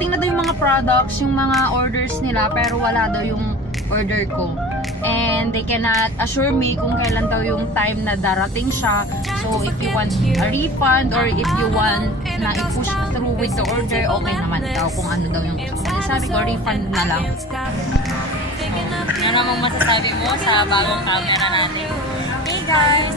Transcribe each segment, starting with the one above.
dumating na daw yung mga products, yung mga orders nila, pero wala daw yung order ko. And they cannot assure me kung kailan daw yung time na darating siya. So if you want a refund or if you want na i-push through with the order, okay naman daw kung ano daw yung gusto ko. Sabi ko, refund na lang. Ano namang masasabi mo sa bagong camera natin? Hey guys!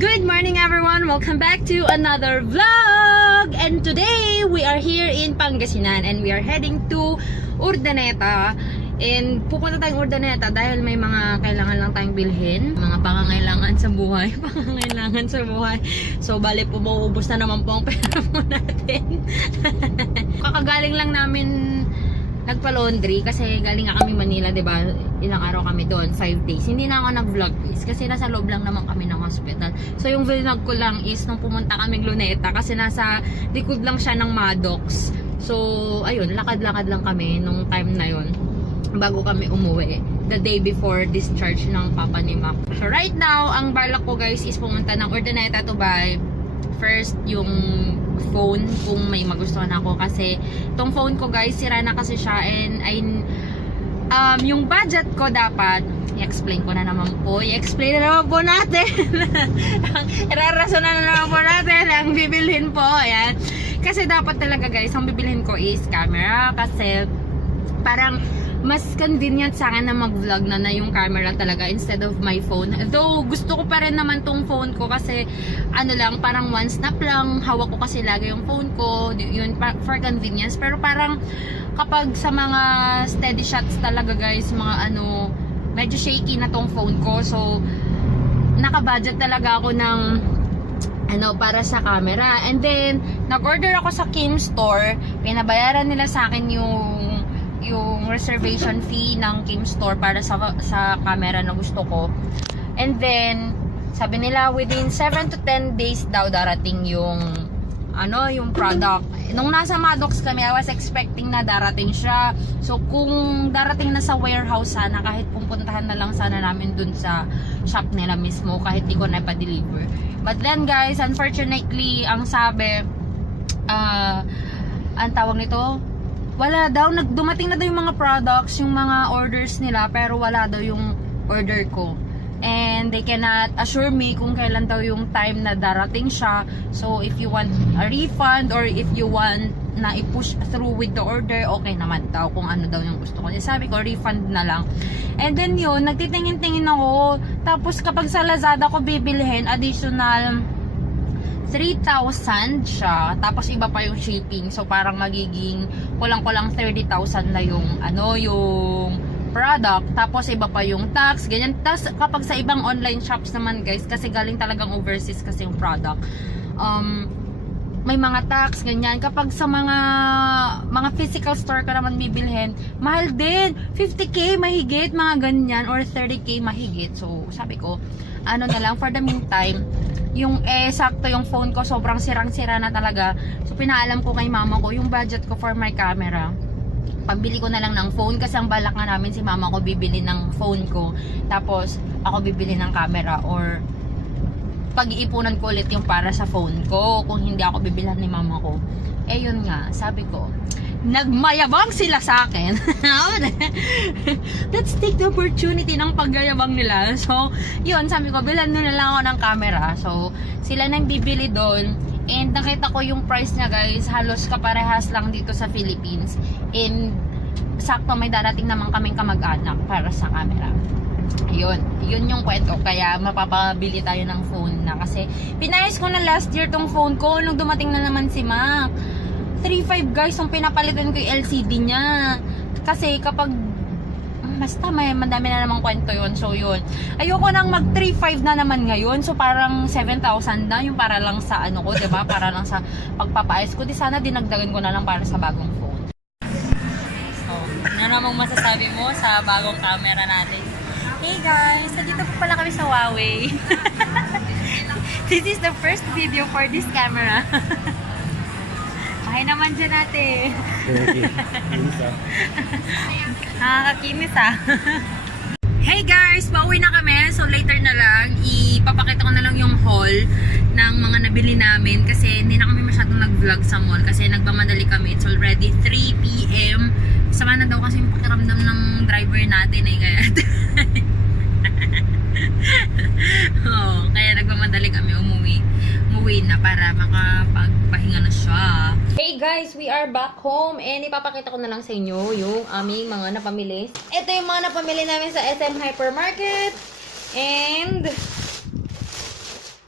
Good morning everyone! Welcome back to another vlog! And today, we are here in Pangasinan and we are heading to Urdaneta. And pupunta tayong Urdaneta dahil may mga kailangan lang tayong bilhin. Mga pangangailangan sa buhay. Pangangailangan sa buhay. So, bali po, mauubos na naman po ang pera po natin. Kakagaling lang namin nagpa-laundry kasi galing nga kami Manila, 'di ba? Ilang araw kami doon, 5 days. Hindi na ako nag-vlog guys kasi nasa loob lang naman kami ng hospital. So yung vlog ko lang is nung pumunta kami Luneta kasi nasa likod lang siya ng Maddox. So ayun, lakad-lakad lang kami nung time na yon bago kami umuwi. The day before discharge ng papa ni Mac. So right now, ang balak ko guys is pumunta ng Urdaneta to buy first yung phone kung may magustuhan ako kasi itong phone ko guys sira na kasi siya and yung budget ko dapat i-explain ko na naman po i-explain na naman po natin irarasonan na naman po natin ang bibilhin po ayan kasi dapat talaga guys ang bibilhin ko is camera kasi parang mas convenient sa akin na mag-vlog na yung camera talaga instead of my phone. Though, gusto ko pa rin naman tong phone ko kasi ano lang, parang one snap lang. Hawak ko kasi lagi yung phone ko. Yun, for convenience. Pero parang kapag sa mga steady shots talaga guys, mga ano, medyo shaky na tong phone ko. So, naka-budget talaga ako ng ano, para sa camera. And then, nag-order ako sa Kim Store. Pinabayaran nila sa akin yung reservation fee ng Kim Store para sa camera na gusto ko. And then, sabi nila within 7 to 10 days daw darating yung yung product. Nung nasa Maddox kami, I was expecting na darating siya. So, kung darating na sa warehouse sana, kahit pupuntahan na lang sana namin dun sa shop nila mismo, kahit di ko na ipa-deliver. But then guys, unfortunately, ang sabi, ang tawag nito, wala daw, dumating na daw yung mga products, yung mga orders nila, pero wala daw yung order ko. And they cannot assure me kung kailan daw yung time na darating siya. So, if you want a refund or if you want na i-push through with the order, okay naman daw kung ano daw yung gusto ko. Sabi ko, refund na lang. And then yun, nagtitingin-tingin ako. Tapos kapag sa Lazada ko bibilhin, additional 3,000 siya, tapos iba pa yung shipping, so parang magiging kulang-kulang 30,000 na yung yung product, tapos iba pa yung tax, ganyan. Tapos kapag sa ibang online shops naman guys, kasi galing talagang overseas kasi yung product, may mga tax, ganyan. Kapag sa mga physical store ka naman bibilhin, mahal din, 50k mahigit, mga ganyan, or 30k mahigit. So sabi ko, ano na lang, for the meantime, yung sakto yung phone ko sobrang sirang-sira na talaga. So pinaalam ko kay mama ko yung budget ko for my camera. Pambili ko na lang ng phone kasi ang balak nga namin si mama ko bibili ng phone ko. Tapos ako bibili ng camera or pag-iipunan ko ulit yung para sa phone ko kung hindi ako bibilhan ni mama ko. Eh yun nga, sabi ko, nagmayabang sila sa akin. Let's take the opportunity ng pagyayabang nila. So, yun, sabi ko, bilhan na lang ako ng camera. So, sila nang bibili doon. And nakita ko yung price niya guys, halos kaparehas lang dito sa Philippines. And sakto may darating naman kaming kamag-anak para sa camera. Yun yung kwento. Kaya mapapabili tayo ng phone na. Kasi pinayos ko na last year tong phone ko nung dumating na naman si Mac. 3.5 guys, yung pinapalitan ko yung LCD niya. Kasi kapag basta madami na namang kwento yun. So yun, ayoko nang mag 3.5 na naman ngayon. So parang 7,000 na yung para lang sa ano ko, diba? Para lang sa pagpapaayos ko. Di sana dinagdagan ko na lang para sa bagong phone. So, ano namang masasabi mo sa bagong camera natin? Hey guys, nandito po pala kami sa Huawei. This is the first video for this camera. Ay naman dyan natin. Nakakakinis ah. Hey guys, pauwi na kami. So later na lang, ipapakita ko na lang yung haul. ng mga nabili namin kasi hindi na kami masyadong nag-vlog sa mall kasi nagmamadali kami. It's already 3 p.m. Sama na daw kasi yung pakiramdam ng driver natin eh. Kaya, kaya nagmamadali kami umuwi na para makapagpahinga na siya. Hey guys, we are back home and ipapakita ko na lang sa inyo yung aming mga napamili. Ito yung mga napamili namin sa SM Hypermarket and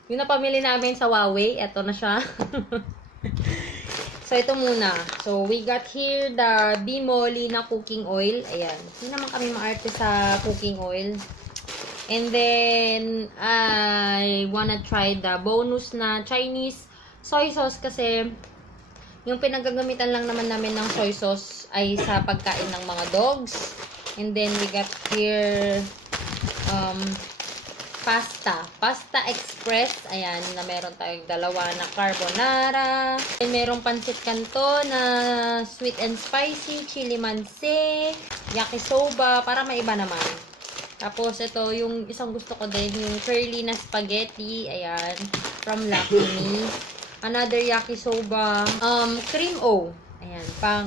yung napamili namin sa Huawei. Ito na siya. So, ito muna. So, we got here the Bimoli na cooking oil. Ayan. Hindi naman kami maarte sa cooking oil. And then, I wanna try the bonus na Chinese soy sauce kasi yung pinagagamitan lang naman namin ng soy sauce ay sa pagkain ng mga dogs. And then, we got here Pasta Express. Ayan, na meron tayong dalawa na carbonara. And merong pansit canton na sweet and spicy, chili manse, yakisoba, para maiba naman. Tapos, ito, yung isang gusto ko din, yung curly na spaghetti. Ayan, from Lucky Me. Another yakisoba. Cream O. Ayan, pang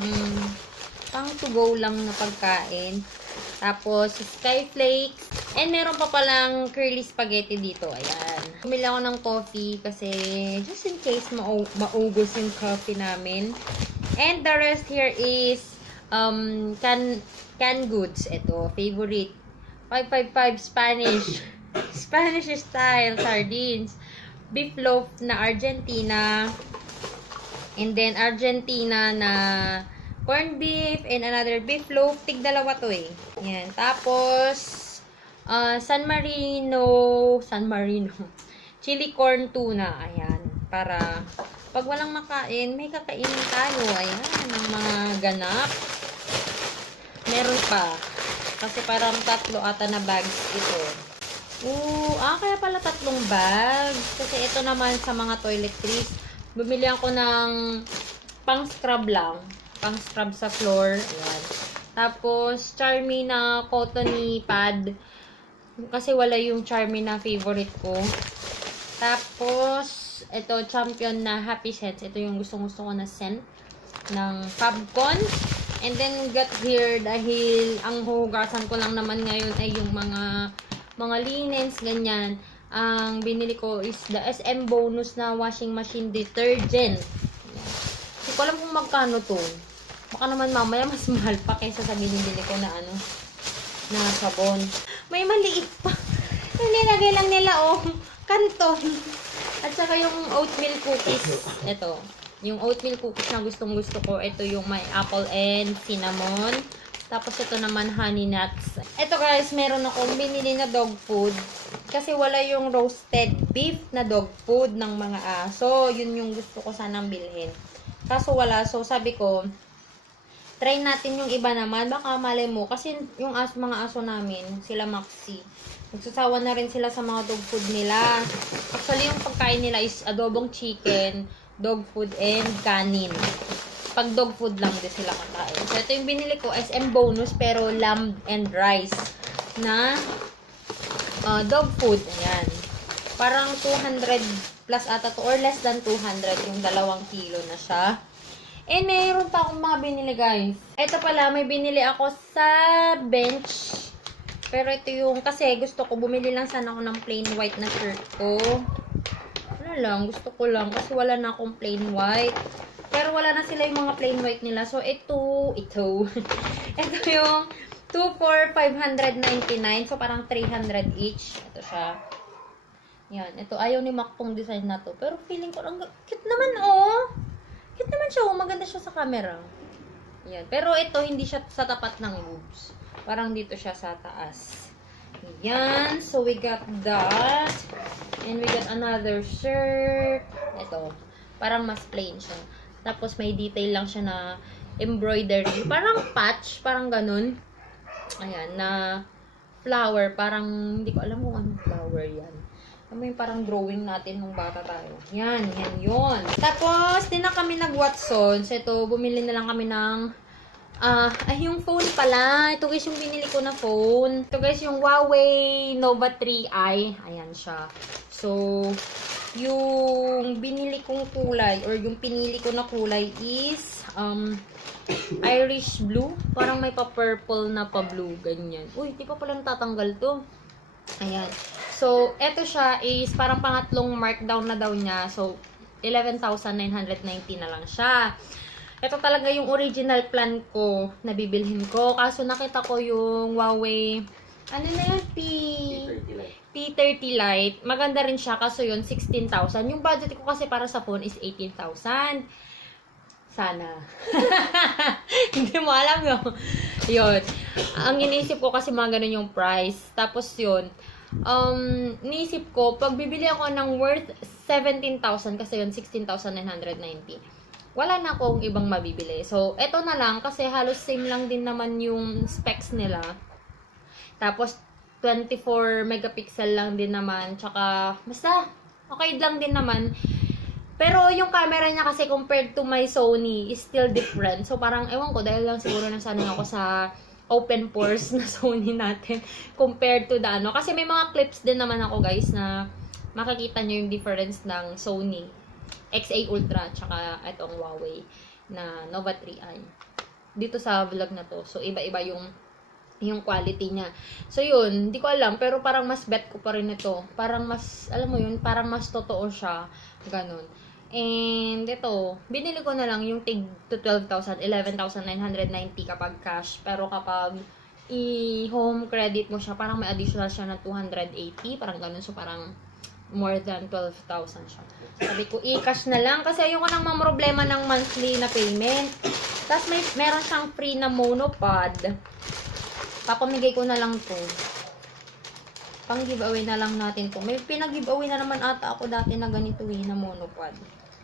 to go lang na pagkain. Tapos, Skyflakes. And meron pa palang curly spaghetti dito. Ayan. Bumili ako ng coffee kasi just in case maubos yung coffee namin. And the rest here is canned goods. Ito, favorite. 555 Spanish. Spanish style sardines. Beef loaf na Argentina. And then Argentina na corned beef and another beef loaf. Tig-dalawa to eh. Yan. Tapos San Marino chili corn tuna. Ayan. Para pag walang makain, may kakainin tayo. Ayan. Ang mga ganap. Meron pa. Kasi parang 3 ata na bags ito. Kaya pala 3 bags. Kasi ito naman sa mga toiletries. Bumili ako ng pang scrub lang. Pang scrub sa floor. Ayan. Tapos, Charmy na cottony pad. Kasi wala yung Charmy na favorite ko. Tapos, ito, Champion na Happy Scents. Ito yung gustong-gusto ko na scent ng Fabcon. And then, got here, dahil ang hugasan ko lang naman ngayon ay yung mga linens, ganyan. Ang binili ko is the SM bonus na washing machine detergent. Hindi ko alam kung magkano to. Baka naman mamaya mas mahal pa kaysa sa binibili ko na na sabon. May maliit pa. Yung nilagay lang nila, kanton. At saka yung oatmeal cookies. Ito. Yung oatmeal cookies na gustong-gusto ko. Ito yung may apple and cinnamon. Tapos ito naman honey nuts. Ito guys, meron akong binili na dog food. Kasi wala yung roasted beef na dog food ng mga aso. Yun yung gusto ko sanang bilhin. Kaso wala. So sabi ko, try natin yung iba naman. Baka malay mo. Kasi yung mga aso namin, sila Maxi, nagsasawa na rin sila sa mga dog food nila. Actually, yung pagkain nila is adobong chicken, dog food, and kanin. Pag dog food lang din sila kakain. So, ito yung binili ko, SM bonus, pero lamb and rice na dog food. Ayan. Parang 200 plus ata to, or less than 200 yung 2 kilo na siya. And mayroon pa akong mga binili, guys. Ito pala, may binili ako sa bench. Pero ito yung, kasi gusto ko, bumili lang sana ako ng plain white na shirt ko. Wala lang, gusto ko lang. Kasi wala na akong plain white. Pero wala na sila yung mga plain white nila. So, ito. ito yung 2 for 599. So, parang 300 each. Ito siya. Yan. Ito, ayaw ni Mac tong design na to. Pero feeling ko, ang cute naman, cute naman siya, maganda siya sa camera. Yan. Pero ito, hindi siya sa tapat ng boobs. Parang dito siya sa taas. Yan. So, we got that. And we got another shirt. Ito. Parang mas plain siya. Tapos, may detail lang siya na embroidery. Parang patch. Parang ganun. Ayan. Na flower. Parang, hindi ko alam kung anong flower yan. May parang drawing natin nung bata tayo. Yan yun. Tapos, din na kami nag-Watsons. Ito, bumili na lang kami ng, yung phone pala. Ito guys, yung binili ko na phone. Ito guys, yung Huawei Nova 3i. Ayan siya. So, Yung binili kong kulay or yung pinili ko na kulay is Irish blue. Parang may pa-purple na pa-blue. Ganyan. Uy, di pa palang tatanggal to. Ayan. So, eto siya is parang pangatlong markdown na daw niya. So, 11,990 na lang siya. Ito talaga yung original plan ko na bibilhin ko. Kaso nakita ko yung Huawei, ano na yun? P30 Lite. Maganda rin siya. Kaso yun, 16,000. Yung budget ko kasi para sa phone is 18,000. Sana. Hindi mo alam yun. Yun. Ang iniisip ko kasi mga ganun yung price. Tapos yun, iniisip ko, pag bibili ako ng worth 17,000, kasi yun, 16,990. Wala na akong ibang mabibili. So, eto na lang, kasi halos same lang din naman yung specs nila. Tapos, 24 megapixel lang din naman. Tsaka, basta, okay lang din naman. Pero yung camera niya kasi compared to my Sony is still different. So parang, ewan ko, dahil lang siguro nasanay ako sa open pores na Sony natin compared to the ano. Kasi may mga clips din naman ako guys na makikita nyo yung difference ng Sony XA Ultra tsaka itong Huawei na Nova 3i. Dito sa vlog na to. So iba-iba yung quality niya. So yun, hindi ko alam. Pero parang mas bet ko pa rin ito. Parang mas, alam mo yun, parang mas totoo siya. Ganon. And ito, binili ko na lang yung tig to 12,000, 11,990 kapag cash. Pero kapag i-home credit mo siya, parang may additional siya na 280. Parang ganun. So parang more than 12,000 siya. Sabi ko, i-cash na lang. Kasi ayoko nang problema ng monthly na payment. Tapos meron siyang free na monopod. Papamigay ko na lang to. Pang giveaway na lang natin to. May pinag-giveaway na naman ata ako dati na ganito na monopod.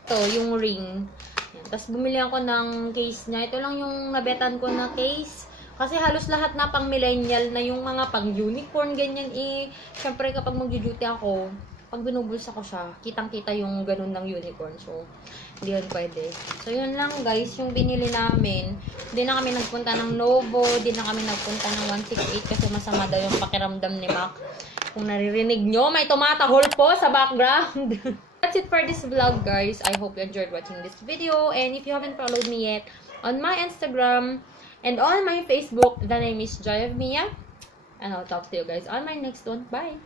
Ito, yung ring. Yan. Tapos bumili ako ng case niya. Ito lang yung nabetan ko na case. Kasi halos lahat na pang millennial na yung mga pang unicorn, ganyan eh. Siyempre kapag mag-duty ako, pag binubulsa ko siya, kitang-kita yung ganun ng unicorn. So, hindi yun pwede. So, yun lang guys, yung binili namin. Hindi na kami nagpunta ng Novo, hindi na kami nagpunta ng 168 kasi masama daw yung pakiramdam ni Mac. Kung naririnig nyo, may tumatahol po sa background. That's it for this vlog, guys. I hope you enjoyed watching this video. And if you haven't followed me yet on my Instagram and on my Facebook, the name is Joy of Mia. And I'll talk to you guys on my next one. Bye!